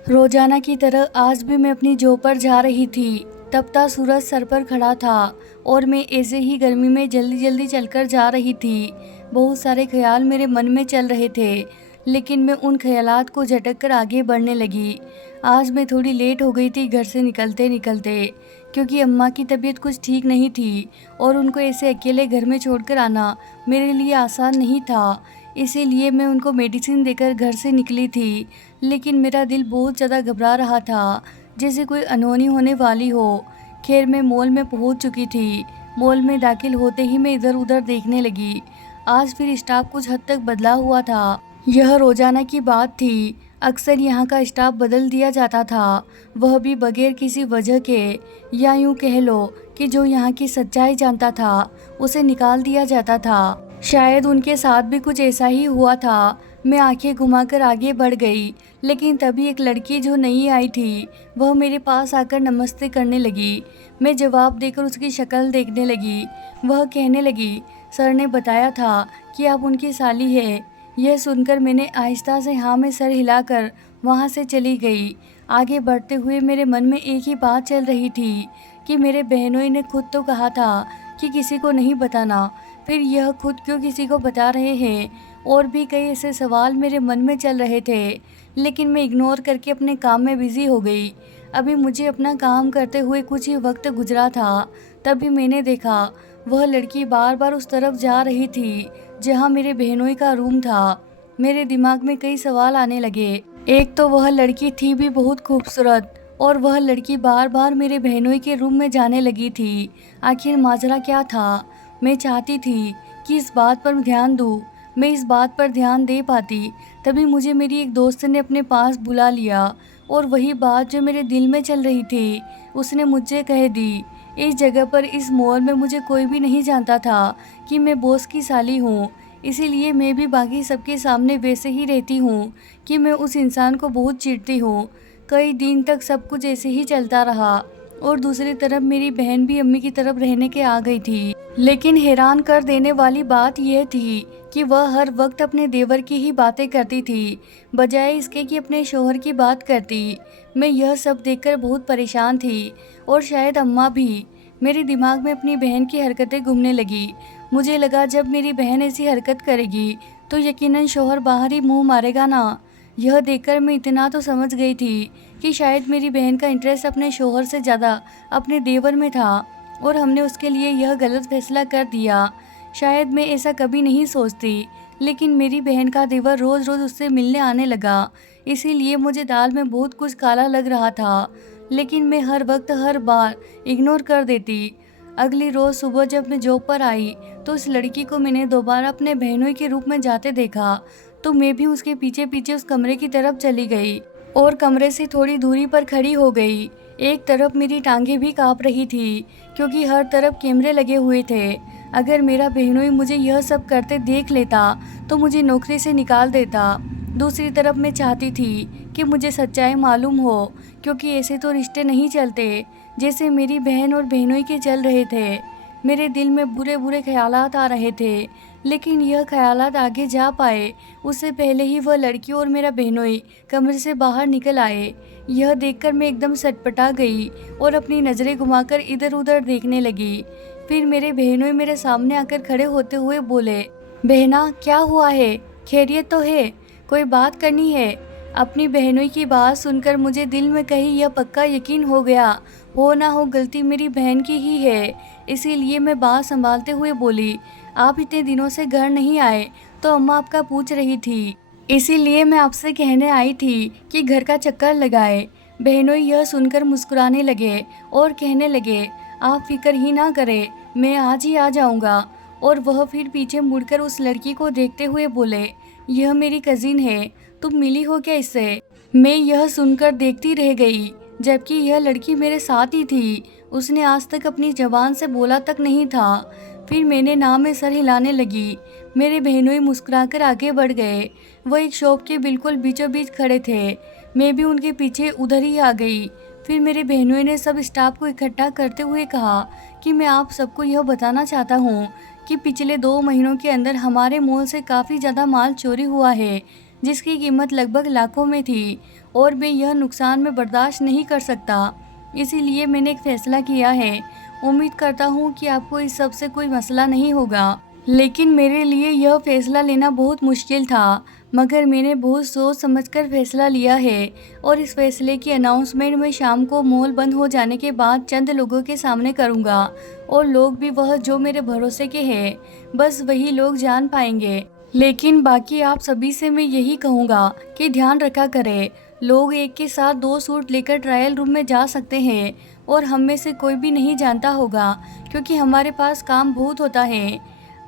रोजाना की तरह आज भी मैं अपनी जॉब पर जा रही थी। तपता सूरज सर पर खड़ा था और मैं ऐसे ही गर्मी में जल्दी जल्दी चलकर जा रही थी। बहुत सारे ख्याल मेरे मन में चल रहे थे, लेकिन मैं उन ख्यालात को झटक कर आगे बढ़ने लगी। आज मैं थोड़ी लेट हो गई थी घर से निकलते निकलते, क्योंकि अम्मा की तबीयत कुछ ठीक नहीं थी और उनको ऐसे अकेले घर में छोड़कर आना मेरे लिए आसान नहीं था। इसीलिए मैं उनको मेडिसिन देकर घर से निकली थी, लेकिन मेरा दिल बहुत ज़्यादा घबरा रहा था, जैसे कोई अनहोनी होने वाली हो। खैर मैं मॉल में पहुंच चुकी थी। मॉल में दाखिल होते ही मैं इधर उधर देखने लगी। आज फिर स्टाफ कुछ हद तक बदला हुआ था। यह रोजाना की बात थी। अक्सर यहाँ का स्टाफ बदल दिया जाता था, वह भी बगैर किसी वजह के, या यूँ कह लो कि जो यहाँ की सच्चाई जानता था उसे निकाल दिया जाता था। शायद उनके साथ भी कुछ ऐसा ही हुआ था। मैं आंखें घुमाकर आगे बढ़ गई, लेकिन तभी एक लड़की जो नई आई थी वह मेरे पास आकर नमस्ते करने लगी। मैं जवाब देकर उसकी शक्ल देखने लगी। वह कहने लगी, सर ने बताया था कि आप उनकी साली है। यह सुनकर मैंने आहिस्ता से हाँ में सर हिलाकर वहाँ से चली गई। आगे बढ़ते हुए मेरे मन में एक ही बात चल रही थी कि मेरे बहनों ने खुद तो कहा था कि किसी को नहीं बताना, फिर यह खुद क्यों किसी को बता रहे हैं। और भी कई ऐसे सवाल मेरे मन में चल रहे थे, लेकिन मैं इग्नोर करके अपने काम में बिजी हो गई। अभी मुझे अपना काम करते हुए कुछ ही वक्त गुजरा था, तभी मैंने देखा वह लड़की बार बार उस तरफ जा रही थी जहाँ मेरे बहनोई का रूम था। मेरे दिमाग में कई सवाल आने लगे। एक तो वह लड़की थी भी बहुत खूबसूरत, और वह लड़की बार बार मेरे बहनोई के रूम में जाने लगी थी। आखिर माजरा क्या था? मैं चाहती थी कि इस बात पर ध्यान दूँ। मैं इस बात पर ध्यान दे पाती, तभी मुझे मेरी एक दोस्त ने अपने पास बुला लिया और वही बात जो मेरे दिल में चल रही थी उसने मुझसे कह दी। इस जगह पर, इस मॉल में मुझे कोई भी नहीं जानता था कि मैं बॉस की साली हूँ। इसीलिए मैं भी बाकी सबके सामने वैसे ही रहती हूँ कि मैं उस इंसान को बहुत चिढ़ती हूँ। कई दिन तक सब कुछ ऐसे ही चलता रहा, और दूसरी तरफ मेरी बहन भी अम्मी की तरफ रहने के आ गई थी। लेकिन हैरान कर देने वाली बात यह थी कि वह हर वक्त अपने देवर की ही बातें करती थी, बजाय इसके कि अपने शौहर की बात करती। मैं यह सब देखकर बहुत परेशान थी, और शायद अम्मा भी। मेरे दिमाग में अपनी बहन की हरकतें घूमने लगी। मुझे लगा जब मेरी बहन ऐसी हरकत करेगी तो यकीनन शौहर बाहर ही मुंह मारेगा ना। यह देखकर मैं इतना तो समझ गई थी कि शायद मेरी बहन का इंटरेस्ट अपने शौहर से ज़्यादा अपने देवर में था, और हमने उसके लिए यह गलत फैसला कर दिया। शायद मैं ऐसा कभी नहीं सोचती, लेकिन मेरी बहन का देवर रोज़ रोज़ उससे मिलने आने लगा। इसीलिए मुझे दाल में बहुत कुछ काला लग रहा था, लेकिन मैं हर वक्त हर बार इग्नोर कर देती। अगली रोज़ सुबह जब मैं जॉब पर आई तो उस लड़की को मैंने दोबारा अपने बहनों के रूप में जाते देखा, तो मैं भी उसके पीछे पीछे उस कमरे की तरफ चली गई और कमरे से थोड़ी दूरी पर खड़ी हो गई। एक तरफ मेरी टांगें भी कांप रही थी, क्योंकि हर तरफ कैमरे लगे हुए थे। अगर मेरा बहनोई मुझे यह सब करते देख लेता तो मुझे नौकरी से निकाल देता। दूसरी तरफ मैं चाहती थी कि मुझे सच्चाई मालूम हो, क्योंकि ऐसे तो रिश्ते नहीं चलते जैसे मेरी बहन और बहनोई के चल रहे थे। मेरे दिल में बुरे बुरे ख्यालात आ रहे थे, लेकिन यह ख्यालात आगे जा पाए उससे पहले ही वह लड़की और मेरा बहनोई कमरे से बाहर निकल आए। यह देखकर मैं एकदम सटपटा गई और अपनी नज़रें घुमाकर इधर उधर देखने लगी। फिर मेरे बहनोई मेरे सामने आकर खड़े होते हुए बोले, बहना क्या हुआ है? खैरियत तो है? कोई बात करनी है? अपनी बहनोई की बात सुनकर मुझे दिल में कहीं यह पक्का यकीन हो गया, हो ना हो गलती मेरी बहन की ही है। इसीलिए मैं बात संभालते हुए बोली, आप इतने दिनों से घर नहीं आए तो अम्मा आपका पूछ रही थी, इसीलिए मैं आपसे कहने आई थी कि घर का चक्कर लगाए। बहनोई यह सुनकर मुस्कुराने लगे और कहने लगे, आप फिक्र ही ना करें, मैं आज ही आ जाऊंगा। और वह फिर पीछे मुड़कर उस लड़की को देखते हुए बोले, यह मेरी कजिन है, तुम मिली हो क्या इससे? मैं यह सुनकर देखती रह गई, जबकि यह लड़की मेरे साथ ही थी। उसने आज तक अपनी जबान से बोला तक नहीं था। फिर मैंने ना में सर हिलाने लगी। मेरे बहनोई मुस्कुराकर आगे बढ़ गए। वह एक शॉप के बिल्कुल बीचों बीच खड़े थे। मैं भी उनके पीछे उधर ही आ गई। फिर मेरे बहनोई ने सब स्टाफ को इकट्ठा करते हुए कहा कि मैं आप सबको यह बताना चाहता हूँ कि पिछले 2 महीनों के अंदर हमारे मॉल से काफ़ी ज़्यादा माल चोरी हुआ है, जिसकी कीमत लगभग लाखों में थी। और मैं यह नुकसान में बर्दाश्त नहीं कर सकता। इसीलिए मैंने एक फ़ैसला किया है। उम्मीद करता हूँ कि आपको इस सब से कोई मसला नहीं होगा। लेकिन मेरे लिए यह फ़ैसला लेना बहुत मुश्किल था, मगर मैंने बहुत सोच समझकर फ़ैसला लिया है और इस फ़ैसले की अनाउंसमेंट मैं शाम को मॉल बंद हो जाने के बाद चंद लोगों के सामने करूँगा और लोग भी वह जो मेरे भरोसे के हैं, बस वही लोग जान पाएंगे। लेकिन बाकी आप सभी से मैं यही कहूँगा कि ध्यान रखा करें। लोग एक के साथ 2 सूट लेकर ट्रायल रूम में जा सकते हैं और हम में से कोई भी नहीं जानता होगा, क्योंकि हमारे पास काम बहुत होता है।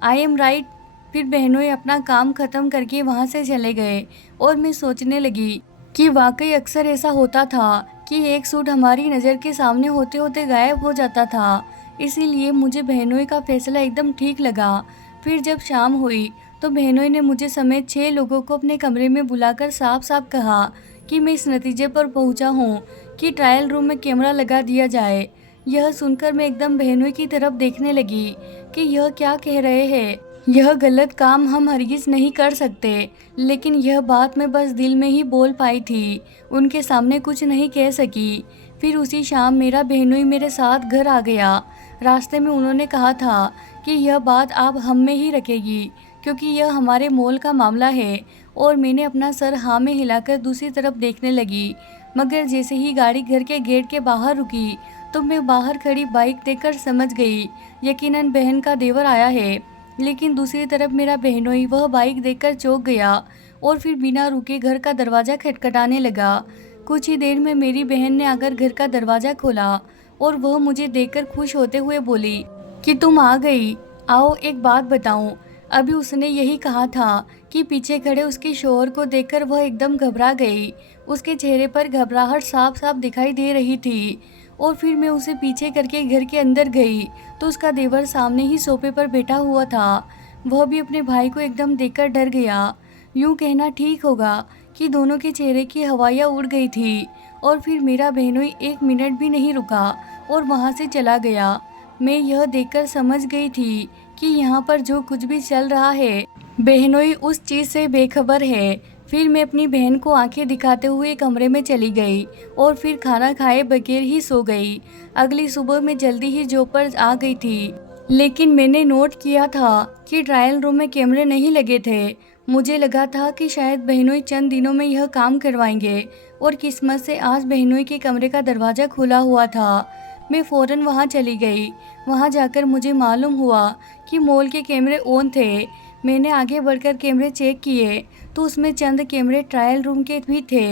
I am right. फिर बहनों अपना काम ख़त्म करके वहाँ से चले गए और मैं सोचने लगी कि वाकई अक्सर ऐसा होता था कि एक सूट हमारी नज़र के सामने होते होते गायब हो जाता था। इसीलिए मुझे बहनोई का फैसला एकदम ठीक लगा। फिर जब शाम हुई तो बहनोई ने मुझे समेत 6 लोगों को अपने कमरे में बुलाकर साफ साफ कहा कि मैं इस नतीजे पर पहुंचा हूं कि ट्रायल रूम में कैमरा लगा दिया जाए। यह सुनकर मैं एकदम बहनोई की तरफ देखने लगी कि यह क्या कह रहे हैं। यह गलत काम हम हरगिज नहीं कर सकते, लेकिन यह बात मैं बस दिल में ही बोल पाई थी, उनके सामने कुछ नहीं कह सकी। फिर उसी शाम मेरा बहनोई मेरे साथ घर आ गया। रास्ते में उन्होंने कहा था कि यह बात आप हम में ही रखेगी, क्योंकि यह हमारे मोल का मामला है। और मैंने अपना सर हाँ में हिलाकर दूसरी तरफ देखने लगी, मगर जैसे ही गाड़ी घर के गेट के बाहर रुकी तो मैं बाहर खड़ी बाइक देखकर समझ गई यकीनन बहन का देवर आया है। लेकिन दूसरी तरफ मेरा बहनोई वह बाइक देखकर चौंक गया और फिर बिना रुके घर का दरवाज़ा खटखटाने लगा। कुछ ही देर में मेरी बहन ने आकर घर का दरवाज़ा खोला और वह मुझे देखकर खुश होते हुए बोली कि तुम आ गई, आओ एक बात बताऊं। अभी उसने यही कहा था कि पीछे खड़े उसके शौहर को देखकर वह एकदम घबरा गई। उसके चेहरे पर घबराहट साफ साफ दिखाई दे रही थी। और फिर मैं उसे पीछे करके घर के अंदर गई तो उसका देवर सामने ही सोफे पर बैठा हुआ था। वह भी अपने भाई को एकदम देखकर डर गया। यूँ कहना ठीक होगा कि दोनों के चेहरे की हवाइयाँ उड़ गई थी। और फिर मेरा बहनोई 1 मिनट भी नहीं रुका और वहाँ से चला गया। मैं यह देखकर समझ गई थी कि यहाँ पर जो कुछ भी चल रहा है बहनोई उस चीज़ से बेखबर है। फिर मैं अपनी बहन को आंखें दिखाते हुए कमरे में चली गई और फिर खाना खाए बगैर ही सो गई। अगली सुबह मैं जल्दी ही जॉब पर आ गई थी, लेकिन मैंने नोट किया था कि ट्रायल रूम में कैमरे नहीं लगे थे। मुझे लगा था कि शायद बहनोई चंद दिनों में यह काम करवाएंगे और किस्मत से आज बहनोई के कमरे का दरवाज़ा खुला हुआ था। मैं फ़ौरन वहाँ चली गई। वहाँ जाकर मुझे मालूम हुआ कि मॉल के कैमरे ऑन थे। मैंने आगे बढ़कर कैमरे चेक किए तो उसमें चंद कैमरे ट्रायल रूम के भी थे।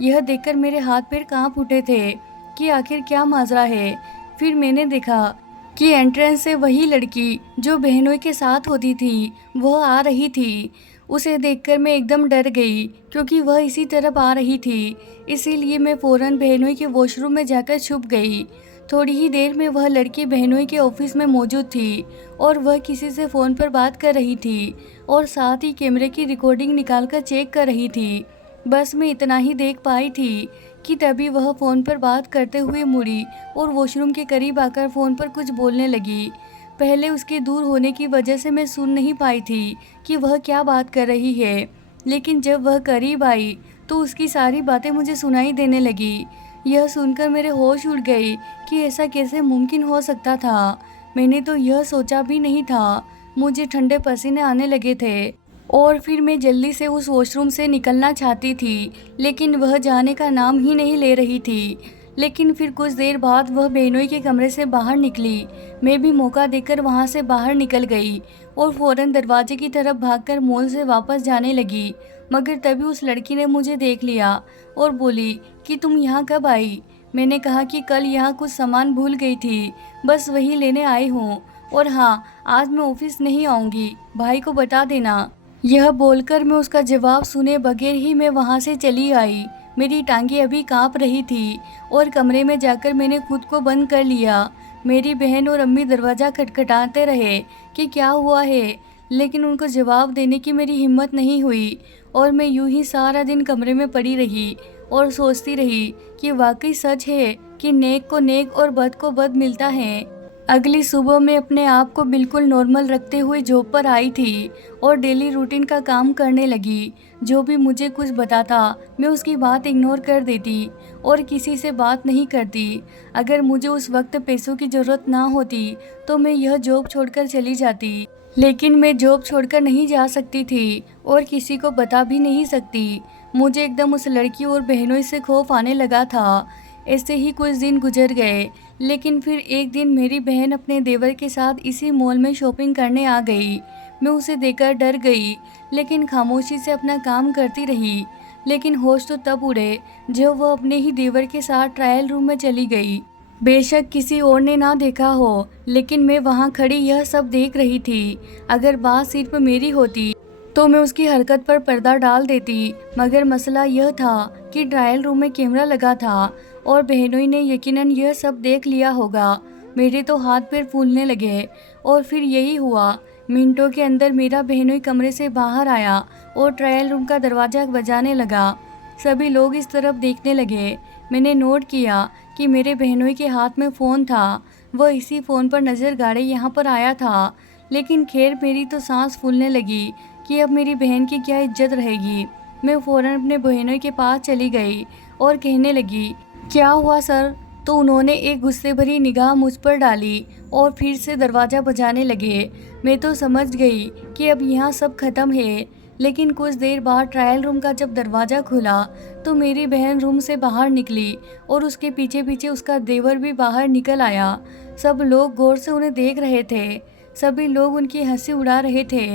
यह देखकर मेरे हाथ पैर कांप उठे थे कि आखिर क्या माजरा है। फिर मैंने देखा कि एंट्रेंस से वही लड़की जो बहनोई के साथ होती थी वह आ रही थी। उसे देखकर मैं एकदम डर गई क्योंकि वह इसी तरफ आ रही थी। इसीलिए मैं फ़ौरन बहनोई के वॉशरूम में जाकर छुप गई। थोड़ी ही देर में वह लड़की बहनोई के ऑफिस में मौजूद थी और वह किसी से फ़ोन पर बात कर रही थी और साथ ही कैमरे की रिकॉर्डिंग निकालकर चेक कर रही थी। बस मैं इतना ही देख पाई थी कि तभी वह फ़ोन पर बात करते हुए मुड़ी और वॉशरूम के करीब आकर फ़ोन पर कुछ बोलने लगी। पहले उसके दूर होने की वजह से मैं सुन नहीं पाई थी कि वह क्या बात कर रही है, लेकिन जब वह करीब आई तो उसकी सारी बातें मुझे सुनाई देने लगी। यह सुनकर मेरे होश उड़ गए कि ऐसा कैसे मुमकिन हो सकता था। मैंने तो यह सोचा भी नहीं था। मुझे ठंडे पसीने आने लगे थे और फिर मैं जल्दी से उस वॉशरूम से निकलना चाहती थी, लेकिन वह जाने का नाम ही नहीं ले रही थी। लेकिन फिर कुछ देर बाद वह बहनोई के कमरे से बाहर निकली। मैं भी मौका देकर वहाँ से बाहर निकल गई और फ़ौरन दरवाजे की तरफ भागकर मॉल से वापस जाने लगी। मगर तभी उस लड़की ने मुझे देख लिया और बोली कि तुम यहाँ कब आई? मैंने कहा कि कल यहाँ कुछ सामान भूल गई थी, बस वही लेने आई हूँ। और हाँ, आज मैं ऑफिस नहीं आऊँगी, भाई को बता देना। यह बोलकर मैं उसका जवाब सुने बगैर ही मैं वहाँ से चली आई। मेरी टांगें अभी काँप रही थी और कमरे में जाकर मैंने खुद को बंद कर लिया। मेरी बहन और अम्मी दरवाज़ा खटखटाते रहे कि क्या हुआ है, लेकिन उनको जवाब देने की मेरी हिम्मत नहीं हुई और मैं यूं ही सारा दिन कमरे में पड़ी रही और सोचती रही कि वाकई सच है कि नेक को नेक और बद को बद मिलता है। अगली सुबह मैं अपने आप को बिल्कुल नॉर्मल रखते हुए जॉब पर आई थी और डेली रूटीन का काम करने लगी। जो भी मुझे कुछ बताता मैं उसकी बात इग्नोर कर देती और किसी से बात नहीं करती। अगर मुझे उस वक्त पैसों की ज़रूरत ना होती तो मैं यह जॉब छोड़कर चली जाती, लेकिन मैं जॉब छोड़कर नहीं जा सकती थी और किसी को बता भी नहीं सकती। मुझे एकदम उस लड़की और बहनों से खौफ आने लगा था। ऐसे ही कुछ दिन गुजर गए, लेकिन फिर एक दिन मेरी बहन अपने देवर के साथ इसी मॉल में शॉपिंग करने आ गई। मैं उसे देखकर डर गई, लेकिन खामोशी से अपना काम करती रही। लेकिन होश तो तब उड़े जब वह अपने ही देवर के साथ ट्रायल रूम में चली गई। बेशक किसी और ने ना देखा हो, लेकिन मैं वहाँ खड़ी यह सब देख रही थी। अगर बात सिर्फ मेरी होती तो मैं उसकी हरकत पर पर्दा डाल देती, मगर मसला यह था कि ट्रायल रूम में कैमरा लगा था और बहनोई ने यकीनन यह सब देख लिया होगा। मेरे तो हाथ पैर फूलने लगे और फिर यही हुआ। मिनटों के अंदर मेरा बहनोई कमरे से बाहर आया और ट्रायल रूम का दरवाज़ा बजाने लगा। सभी लोग इस तरफ देखने लगे। मैंने नोट किया कि मेरे बहनोई के हाथ में फ़ोन था। वह इसी फ़ोन पर नज़र गाड़े यहाँ पर आया था। लेकिन खैर, मेरी तो सांस फूलने लगी कि अब मेरी बहन की क्या इज्जत रहेगी। मैं फ़ौरन अपने बहनोई के पास चली गई और कहने लगी, क्या हुआ सर? तो उन्होंने एक गुस्से भरी निगाह मुझ पर डाली और फिर से दरवाज़ा बजाने लगे। मैं तो समझ गई कि अब यहाँ सब खत्म है। लेकिन कुछ देर बाद ट्रायल रूम का जब दरवाज़ा खुला तो मेरी बहन रूम से बाहर निकली और उसके पीछे पीछे उसका देवर भी बाहर निकल आया। सब लोग गौर से उन्हें देख रहे थे। सभी लोग उनकी हंसी उड़ा रहे थे।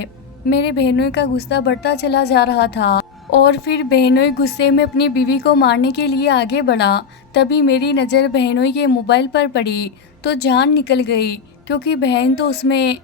मेरे बहनोई का गुस्सा बढ़ता चला जा रहा था और फिर बहनोई गुस्से में अपनी बीवी को मारने के लिए आगे बढ़ा। तभी मेरी नज़र बहनोई के मोबाइल पर पड़ी तो जान निकल गई, क्योंकि बहन तो उसमें।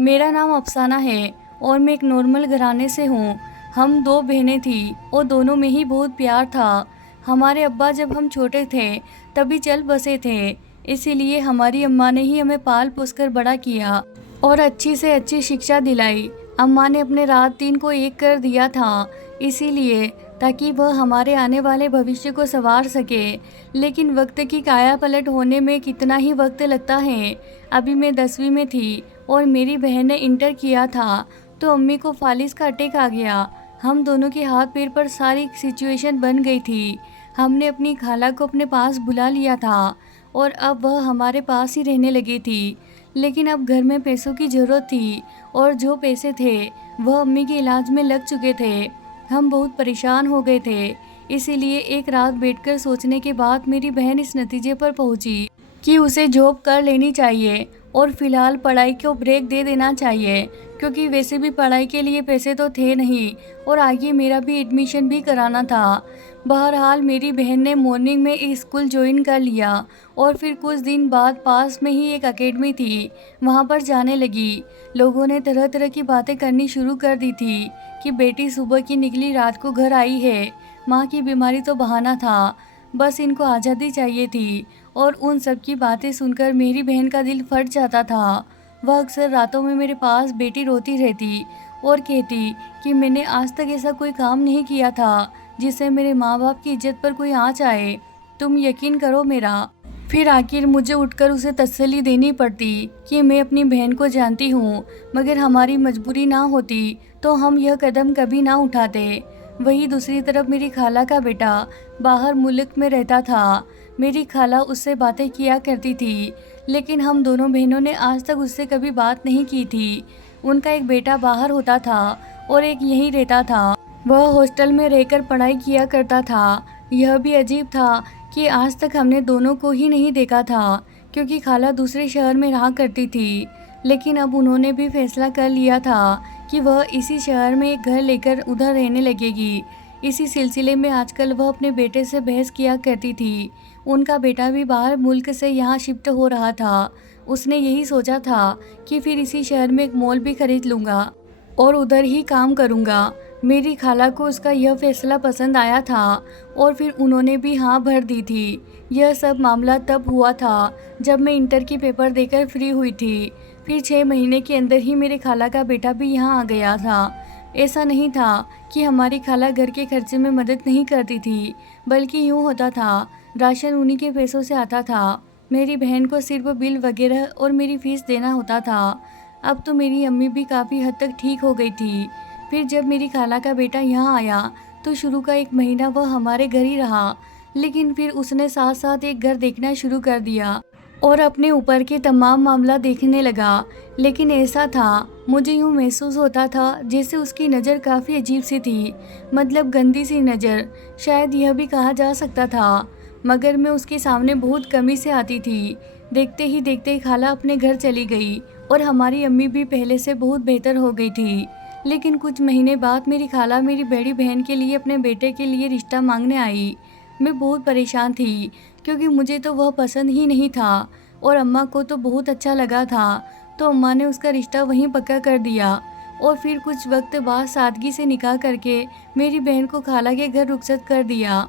मेरा नाम अफसाना है और मैं एक नॉर्मल घराने से हूँ। हम दो बहनें थी और दोनों में ही बहुत प्यार था। हमारे अब्बा जब हम छोटे थे तभी चल बसे थे, इसीलिए हमारी अम्मा ने ही हमें पाल पोस कर बड़ा किया और अच्छी से अच्छी शिक्षा दिलाई। अम्मा ने अपने रात दिन को एक कर दिया था, इसीलिए ताकि वह हमारे आने वाले भविष्य को संवार सके। लेकिन वक्त की काया पलट होने में कितना ही वक्त लगता है। अभी मैं 10वीं में थी और मेरी बहन ने इंटर किया था तो अम्मी को फालिस का अटैक आ गया। हम दोनों के हाथ पैर पर सारी सिचुएशन बन गई थी। हमने अपनी खाला को अपने पास बुला लिया था और अब वह हमारे पास ही रहने लगी थी। लेकिन अब घर में पैसों की ज़रूरत थी और जो पैसे थे वह अम्मी के इलाज में लग चुके थे। हम बहुत परेशान हो गए थे। इसीलिए एक रात बैठकर सोचने के बाद मेरी बहन इस नतीजे पर पहुंची कि उसे जॉब कर लेनी चाहिए और फिलहाल पढ़ाई को ब्रेक दे देना चाहिए, क्योंकि वैसे भी पढ़ाई के लिए पैसे तो थे नहीं और आगे मेरा भी एडमिशन भी कराना था। बहरहाल मेरी बहन ने मॉर्निंग में एक स्कूल ज्वाइन कर लिया और फिर कुछ दिन बाद पास में ही एक एकेडमी थी, वहाँ पर जाने लगी। लोगों ने तरह तरह की बातें करनी शुरू कर दी थी कि बेटी सुबह की निकली रात को घर आई है। माँ की बीमारी तो बहाना था, बस इनको आज़ादी चाहिए थी। और उन सब की बातें सुनकर मेरी बहन का दिल फट जाता था। वह अक्सर रातों में मेरे पास बेटी रोती रहती और कहती कि मैंने आज तक ऐसा कोई काम नहीं किया था जिससे मेरे माँ बाप की इज्जत पर कोई आँच आए। तुम यकीन करो मेरा। फिर आखिर मुझे उठकर उसे तसल्ली देनी पड़ती कि मैं अपनी बहन को जानती हूँ, मगर हमारी मजबूरी ना होती तो हम यह कदम कभी ना उठाते। वहीं दूसरी तरफ मेरी खाला का बेटा बाहर मुल्क में रहता था। मेरी खाला उससे बातें किया करती थी, लेकिन हम दोनों बहनों ने आज तक उससे कभी बात नहीं की थी। उनका एक बेटा बाहर होता था और एक यहीं रहता था। वह हॉस्टल में रहकर पढ़ाई किया करता था। यह भी अजीब था कि आज तक हमने दोनों को ही नहीं देखा था, क्योंकि खाला दूसरे शहर में रहा करती थी। लेकिन अब उन्होंने भी फैसला कर लिया था कि वह इसी शहर में एक घर लेकर उधर रहने लगेगी। इसी सिलसिले में आजकल वह अपने बेटे से बहस किया करती थी। उनका बेटा भी बाहर मुल्क से यहाँ शिफ्ट हो रहा था। उसने यही सोचा था कि फिर इसी शहर में एक मॉल भी खरीद लूँगा और उधर ही काम करूँगा। मेरी खाला को उसका यह फैसला पसंद आया था और फिर उन्होंने भी हाँ भर दी थी। यह सब मामला तब हुआ था जब मैं इंटर की पेपर देकर फ्री हुई थी। फिर 6 महीने के अंदर ही मेरे खाला का बेटा भी यहाँ आ गया था। ऐसा नहीं था कि हमारी खाला घर के खर्चे में मदद नहीं करती थी, बल्कि यूँ होता था राशन उन्हीं के पैसों से आता था। मेरी बहन को सिर्फ बिल वगैरह और मेरी फ़ीस देना होता था। अब तो मेरी अम्मी भी काफ़ी हद तक ठीक हो गई थी। फिर जब मेरी खाला का बेटा यहाँ आया तो शुरू का 1 महीना वह हमारे घर ही रहा, लेकिन फिर उसने साथ साथ एक घर देखना शुरू कर दिया और अपने ऊपर के तमाम मामला देखने लगा। लेकिन ऐसा था, मुझे यूँ महसूस होता था जैसे उसकी नज़र काफ़ी अजीब सी थी, मतलब गंदी सी नज़र, शायद यह भी कहा जा सकता था। मगर मैं उसके सामने बहुत कमी से आती थी। देखते ही देखते खाला अपने घर चली गई और हमारी अम्मी भी पहले से बहुत बेहतर हो गई थी। लेकिन कुछ महीने बाद मेरी खाला मेरी बड़ी बहन के लिए अपने बेटे के लिए रिश्ता मांगने आई। मैं बहुत परेशान थी क्योंकि मुझे तो वह पसंद ही नहीं था और अम्मा को तो बहुत अच्छा लगा था, तो अम्मा ने उसका रिश्ता वहीं पक्का कर दिया और फिर कुछ वक्त बाद सादगी से निकाह करके मेरी बहन को खाला के घर रुखसत कर दिया।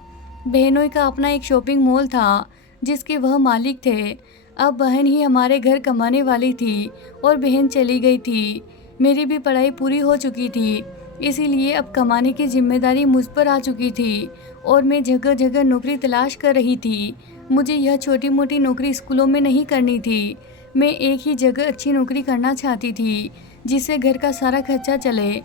बहनोई का अपना एक शॉपिंग मॉल था जिसके वह मालिक थे। अब बहन ही हमारे घर कमाने वाली थी और बहन चली गई थी। मेरी भी पढ़ाई पूरी हो चुकी थी, इसीलिए अब कमाने की जिम्मेदारी मुझ पर आ चुकी थी और मैं जगह जगह नौकरी तलाश कर रही थी। मुझे यह छोटी मोटी नौकरी स्कूलों में नहीं करनी थी। मैं एक ही जगह अच्छी नौकरी करना चाहती थी जिससे घर का सारा खर्चा चले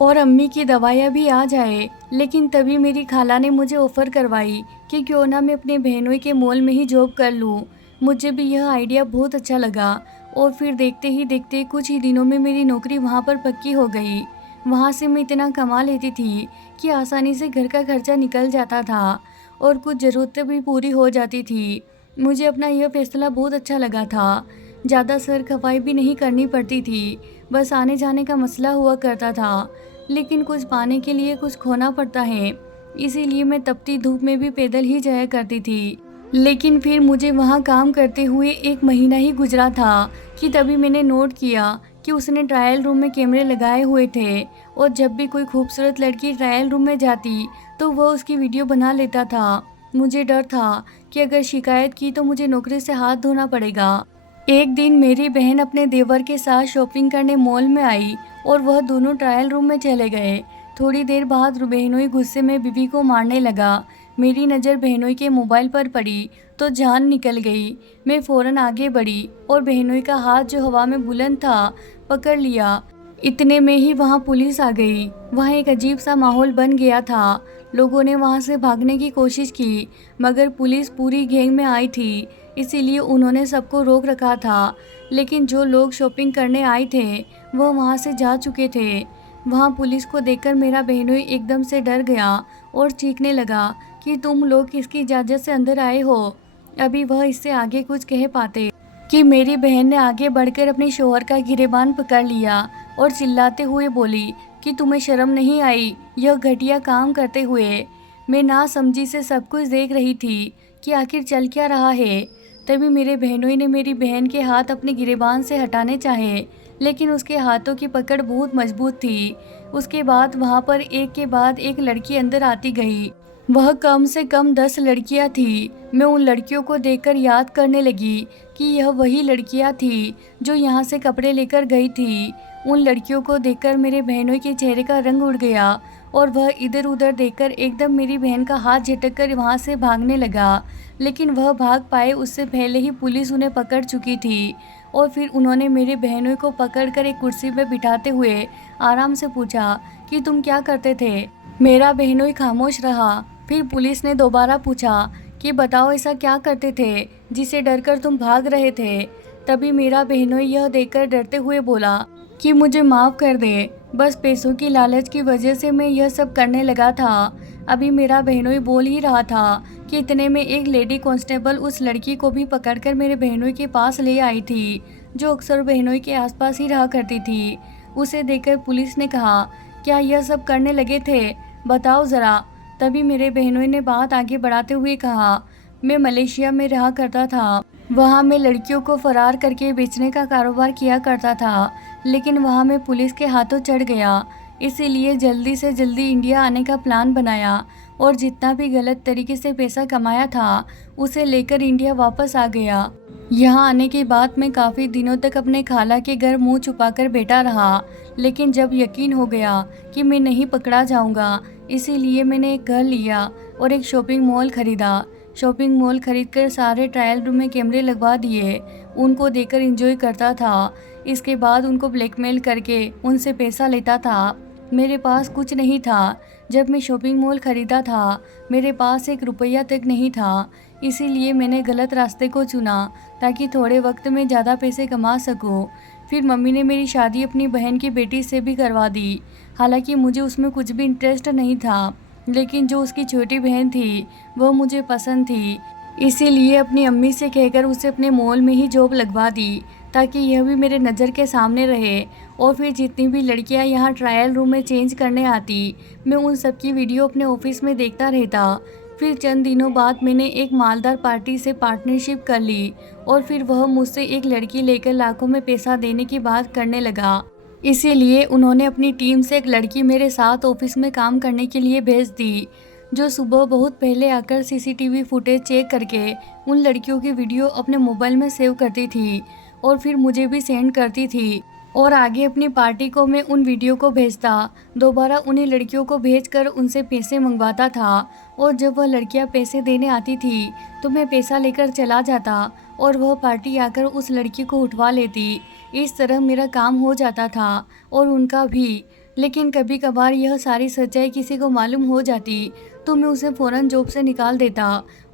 और अम्मी की दवाइयाँ भी आ जाए। लेकिन तभी मेरी खाला ने मुझे ऑफ़र करवाई कि क्यों ना मैं अपने बहनोई के मॉल में ही जॉब कर लूँ। मुझे भी यह आइडिया बहुत अच्छा लगा और फिर देखते ही देखते कुछ ही दिनों में मेरी नौकरी वहाँ पर पक्की हो गई। वहाँ से मैं इतना कमा लेती थी कि आसानी से घर का खर्चा निकल जाता था और कुछ ज़रूरतें भी पूरी हो जाती थी। मुझे अपना यह फैसला बहुत अच्छा लगा था। ज़्यादा सर खपाई भी नहीं करनी पड़ती थी, बस आने जाने का मसला हुआ करता था। लेकिन कुछ पाने के लिए कुछ खोना पड़ता है, इसीलिए मैं तपती धूप में भी पैदल ही जाया करती थी। लेकिन फिर मुझे वहाँ काम करते हुए 1 महीना ही गुजरा था कि तभी मैंने नोट किया कि उसने ट्रायल रूम में कैमरे लगाए हुए थे और जब भी कोई खूबसूरत लड़की ट्रायल रूम में जाती तो वह उसकी वीडियो बना लेता था। मुझे डर था कि अगर शिकायत की तो मुझे नौकरी से हाथ धोना पड़ेगा। एक दिन मेरी बहन अपने देवर के साथ शॉपिंग करने मॉल में आई और वह दोनों ट्रायल रूम में चले गए। थोड़ी देर बाद बहनोई गुस्से में बीवी को मारने लगा। मेरी नज़र बहनोई के मोबाइल पर पड़ी तो जान निकल गई। मैं फ़ौरन आगे बढ़ी और बहनोई का हाथ जो हवा में बुलंद था पकड़ लिया। इतने में ही वहाँ पुलिस आ गई। वहाँ एक अजीब सा माहौल बन गया था। लोगों ने वहाँ से भागने की कोशिश की, मगर पुलिस पूरी गैंग में आई थी, इसीलिए उन्होंने सबको रोक रखा था। लेकिन जो लोग शॉपिंग करने आए थे वह वहाँ से जा चुके थे। वहाँ पुलिस को देखकर मेरा बहनोई एकदम से डर गया और चीखने लगा कि तुम लोग किसकी इजाज़त से अंदर आए हो। अभी वह इससे आगे कुछ कह पाते कि मेरी बहन ने आगे बढ़कर अपने शौहर का गिरेबान पकड़ लिया और चिल्लाते हुए बोली कि तुम्हें शर्म नहीं आई यह घटिया काम करते हुए। मैं नासमझी से सब कुछ देख रही थी कि आखिर चल क्या रहा है। तभी मेरे बहनोई ने मेरी बहन के हाथ अपने गिरेबान से हटाने चाहे, लेकिन उसके हाथों की पकड़ बहुत मजबूत थी। उसके बाद वहाँ पर एक के बाद एक लड़की अंदर आती गई। वह कम से कम 10 लड़कियाँ थी। मैं उन लड़कियों को देखकर याद करने लगी कि यह वही लड़कियाँ थी जो यहाँ से कपड़े लेकर गई थी। उन लड़कियों को देखकर मेरे बहनों के चेहरे का रंग उड़ गया और वह इधर उधर देखकर एकदम मेरी बहन का हाथ झटक कर वहाँ से भागने लगा। लेकिन वह भाग पाए उससे पहले ही पुलिस उन्हें पकड़ चुकी थी और फिर उन्होंने मेरे बहनों को पकड़कर एक कुर्सी पर बिठाते हुए आराम से पूछा कि तुम क्या करते थे। मेरा बहनोई खामोश रहा। फिर पुलिस ने दोबारा पूछा कि बताओ ऐसा क्या करते थे जिसे डरकर तुम भाग रहे थे। तभी मेरा बहनोई यह देखकर डरते हुए बोला कि मुझे माफ़ कर दे, बस पैसों की लालच की वजह से मैं यह सब करने लगा था। अभी मेरा बहनोई बोल ही रहा था कि इतने में एक लेडी कांस्टेबल उस लड़की को भी पकड़कर मेरे बहनोई के पास ले आई थी, जो अक्सर बहनोई के आसपास ही रहा करती थी। उसे देखकर पुलिस ने कहा, क्या यह सब करने लगे थे, बताओ ज़रा। तभी मेरे बहनोई ने बात आगे बढ़ाते हुए कहा, मैं मलेशिया में रहा करता था। वहाँ मैं लड़कियों को फरार करके बेचने का कारोबार किया करता था, लेकिन वहाँ मैं पुलिस के हाथों चढ़ गया। इसीलिए जल्दी से जल्दी इंडिया आने का प्लान बनाया और जितना भी गलत तरीके से पैसा कमाया था उसे लेकर इंडिया वापस आ गया। यहाँ आने के बाद मैं काफ़ी दिनों तक अपने खाला के घर मुंह छुपाकर बैठा रहा, लेकिन जब यकीन हो गया कि मैं नहीं पकड़ा जाऊँगा, इसीलिए मैंने एक घर लिया और एक शॉपिंग मॉल खरीदा। शॉपिंग मॉल खरीदकर सारे ट्रायल रूम में कैमरे लगवा दिए, उनको देखकर एंजॉय करता था। इसके बाद उनको ब्लैकमेल करके उनसे पैसा लेता था। मेरे पास कुछ नहीं था। जब मैं शॉपिंग मॉल खरीदा था मेरे पास 1 रुपया तक नहीं था। इसीलिए मैंने गलत रास्ते को चुना ताकि थोड़े वक्त में ज़्यादा पैसे कमा सकूं। फिर मम्मी ने मेरी शादी अपनी बहन की बेटी से भी करवा दी। हालांकि मुझे उसमें कुछ भी इंटरेस्ट नहीं था, लेकिन जो उसकी छोटी बहन थी वो मुझे पसंद थी। इसीलिए अपनी अम्मी से कहकर उसे अपने मॉल में ही जॉब लगवा दी ताकि यह भी मेरे नज़र के सामने रहे। और फिर जितनी भी लड़कियां यहाँ ट्रायल रूम में चेंज करने आती, मैं उन सब की वीडियो अपने ऑफिस में देखता रहता। फिर चंद दिनों बाद मैंने एक मालदार पार्टी से पार्टनरशिप कर ली और फिर वह मुझसे एक लड़की लेकर लाखों में पैसा देने की बात करने लगा। इसीलिए उन्होंने अपनी टीम से एक लड़की मेरे साथ ऑफिस में काम करने के लिए भेज दी, जो सुबह बहुत पहले आकर सीसीटीवी फुटेज चेक करके उन लड़कियों की वीडियो अपने मोबाइल में सेव करती थी और फिर मुझे भी सेंड करती थी। और आगे अपनी पार्टी को मैं उन वीडियो को भेजता, दोबारा उन्हीं लड़कियों को भेजकर उनसे पैसे मंगवाता था। और जब वह लड़कियां पैसे देने आती थी तो मैं पैसा लेकर चला जाता और वह पार्टी आकर उस लड़की को उठवा लेती। इस तरह मेरा काम हो जाता था और उनका भी। लेकिन कभी कभार यह सारी सच्चाई किसी को मालूम हो जाती तो मैं उसे फ़ौरन जॉब से निकाल देता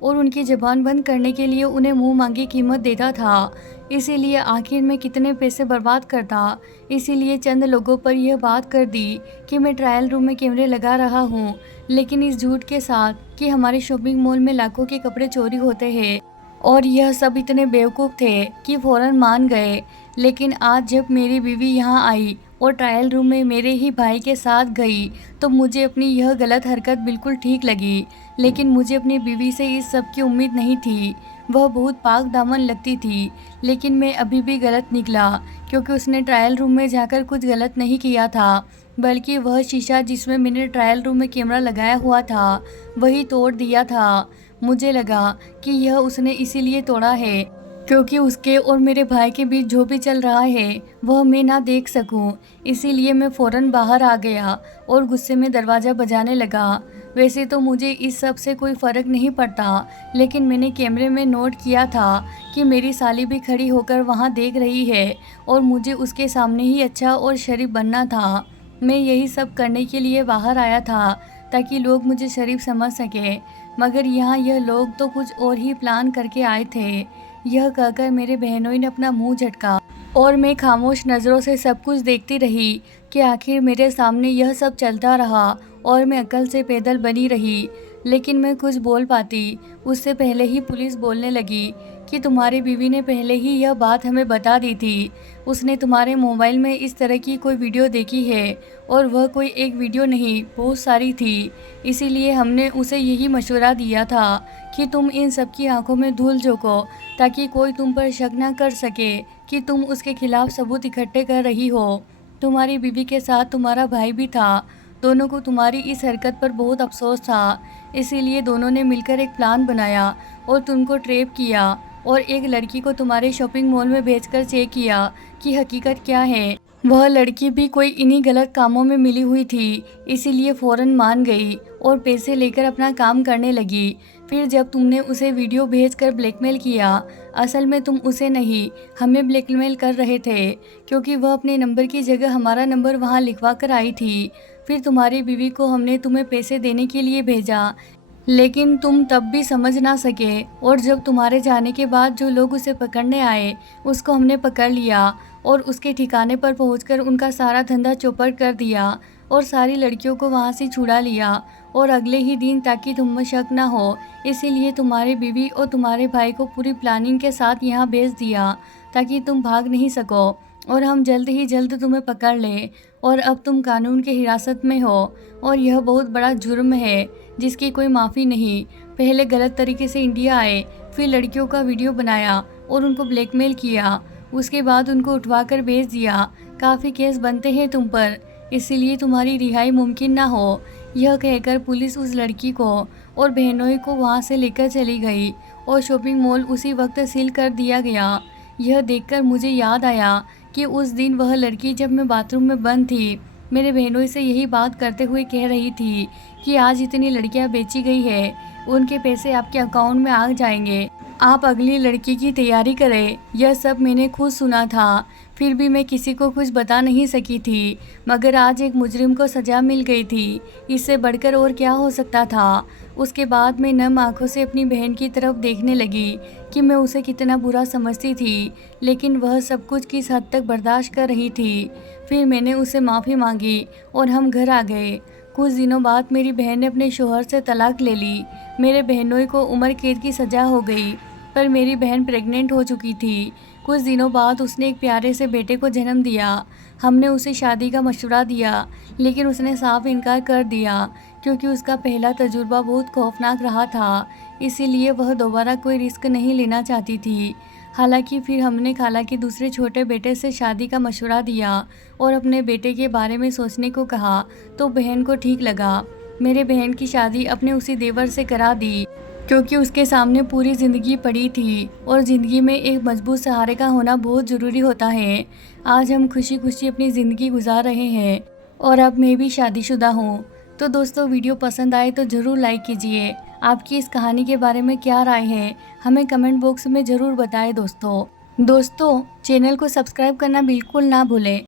और उनकी ज़बान बंद करने के लिए उन्हें मुंह मांगी कीमत देता था। इसीलिए आखिर में कितने पैसे बर्बाद करता। इसीलिए चंद लोगों पर यह बात कर दी कि मैं ट्रायल रूम में कैमरे लगा रहा हूँ, लेकिन इस झूठ के साथ कि हमारे शॉपिंग मॉल में लाखों के कपड़े चोरी होते हैं। और यह सब इतने बेवकूफ़ थे कि फ़ौरन मान गए। लेकिन आज जब मेरी बीवी यहाँ आई और ट्रायल रूम में मेरे ही भाई के साथ गई तो मुझे अपनी यह गलत हरकत बिल्कुल ठीक लगी। लेकिन मुझे अपनी बीवी से इस सब की उम्मीद नहीं थी। वह बहुत पाक दामन लगती थी, लेकिन मैं अभी भी गलत निकला क्योंकि उसने ट्रायल रूम में जाकर कुछ गलत नहीं किया था, बल्कि वह शीशा जिसमें मैंने ट्रायल रूम में कैमरा लगाया हुआ था वही तोड़ दिया था। मुझे लगा कि यह उसने इसीलिए तोड़ा है क्योंकि उसके और मेरे भाई के बीच जो भी चल रहा है वह मैं ना देख सकूं। इसीलिए मैं फ़ौरन बाहर आ गया और गुस्से में दरवाज़ा बजाने लगा। वैसे तो मुझे इस सब से कोई फ़र्क नहीं पड़ता, लेकिन मैंने कैमरे में नोट किया था कि मेरी साली भी खड़ी होकर वहां देख रही है और मुझे उसके सामने ही अच्छा और शरीफ बनना था। मैं यही सब करने के लिए बाहर आया था ताकि लोग मुझे शरीफ समझ सकें, मगर यहाँ यह लोग तो कुछ और ही प्लान करके आए थे। यह कहकर मेरे बहनोई ने अपना मुंह झटका और मैं खामोश नज़रों से सब कुछ देखती रही कि आखिर मेरे सामने यह सब चलता रहा और मैं अकल से पैदल बनी रही। लेकिन मैं कुछ बोल पाती उससे पहले ही पुलिस बोलने लगी कि तुम्हारी बीवी ने पहले ही यह बात हमें बता दी थी। उसने तुम्हारे मोबाइल में इस तरह की कोई वीडियो देखी है और वह कोई एक वीडियो नहीं बहुत सारी थी। इसीलिए हमने उसे यही मशवरा दिया था कि तुम इन सब की आंखों में धूल झोंको ताकि कोई तुम पर शक न कर सके कि तुम उसके खिलाफ सबूत इकट्ठे कर रही हो। तुम्हारी बीवी के साथ तुम्हारा भाई भी था। दोनों को तुम्हारी इस हरकत पर बहुत अफसोस था। इसीलिए दोनों ने मिलकर एक प्लान बनाया और तुमको ट्रैप किया और एक लड़की को तुम्हारे शॉपिंग मॉल में भेजकर चेक किया कि हकीकत क्या है। वह लड़की भी कोई इन्हीं गलत कामों में मिली हुई थी, इसीलिए फ़ौरन मान गई और पैसे लेकर अपना काम करने लगी। फिर जब तुमने उसे वीडियो भेजकर ब्लैकमेल किया, असल में तुम उसे नहीं हमें ब्लैकमेल कर रहे थे क्योंकि वह अपने नंबर की जगह हमारा नंबर वहां लिखवा कर आई थी। फिर तुम्हारी बीवी को हमने तुम्हें पैसे देने के लिए भेजा, लेकिन तुम तब भी समझ ना सके और जब तुम्हारे जाने के बाद जो लोग उसे पकड़ने आए उसको हमने पकड़ लिया और उसके ठिकाने पर पहुंचकर उनका सारा धंधा चौपट कर दिया और सारी लड़कियों को वहां से छुड़ा लिया। और अगले ही दिन ताकि तुम में शक ना हो इसीलिए तुम्हारी बीवी और तुम्हारे भाई को पूरी प्लानिंग के साथ यहाँ भेज दिया ताकि तुम भाग नहीं सको और हम जल्द ही जल्द तुम्हें पकड़ लें। और अब तुम कानून के हिरासत में हो और यह बहुत बड़ा जुर्म है जिसकी कोई माफ़ी नहीं। पहले गलत तरीके से इंडिया आए, फिर लड़कियों का वीडियो बनाया और उनको ब्लैकमेल किया, उसके बाद उनको उठवा कर भेज दिया। काफ़ी केस बनते हैं तुम पर, इसीलिए तुम्हारी रिहाई मुमकिन ना हो। यह कहकर पुलिस उस लड़की को और बहनोई को वहां से लेकर चली गई और शॉपिंग मॉल उसी वक्त सील कर दिया गया। यह देखकर मुझे याद आया कि उस दिन वह लड़की जब मैं बाथरूम में बंद थी मेरे बहनोई से यही बात करते हुए कह रही थी कि आज इतनी लड़कियां बेची गई है, उनके पैसे आपके अकाउंट में आ जाएंगे। आप अगली लड़की की तैयारी करें। यह सब मैंने खुद सुना था, फिर भी मैं किसी को कुछ बता नहीं सकी थी। मगर आज एक मुजरिम को सज़ा मिल गई थी, इससे बढ़कर और क्या हो सकता था। उसके बाद मैं नम आंखों से अपनी बहन की तरफ देखने लगी कि मैं उसे कितना बुरा समझती थी, लेकिन वह सब कुछ किस हद तक बर्दाश्त कर रही थी। फिर मैंने उसे माफ़ी मांगी और हम घर आ गए। कुछ दिनों बाद मेरी बहन ने अपने शोहर से तलाक ले ली। मेरे बहनोई को उम्र कैद की सज़ा हो गई, पर मेरी बहन प्रेग्नेंट हो चुकी थी। कुछ दिनों बाद उसने एक प्यारे से बेटे को जन्म दिया। हमने उसे शादी का मशवरा दिया, लेकिन उसने साफ इनकार कर दिया, क्योंकि उसका पहला तजुर्बा बहुत खौफनाक रहा था। इसीलिए वह दोबारा कोई रिस्क नहीं लेना चाहती थी। हालांकि फिर हमने खाला के दूसरे छोटे बेटे से शादी का मशवरा दिया और अपने बेटे के बारे में सोचने को कहा, तो बहन को ठीक लगा। मेरे बहन की शादी अपने उसी देवर से करा दी, क्योंकि उसके सामने पूरी ज़िंदगी पड़ी थी और ज़िंदगी में एक मजबूत सहारे का होना बहुत ज़रूरी होता है। आज हम खुशी खुशी अपनी ज़िंदगी गुजार रहे हैं और अब मैं भी शादीशुदा हूँ। तो दोस्तों, वीडियो पसंद आए तो ज़रूर लाइक कीजिए। आपकी इस कहानी के बारे में क्या राय है, हमें कमेंट बॉक्स में ज़रूर बताएं दोस्तों। चैनल को सब्सक्राइब करना बिल्कुल ना भूलें।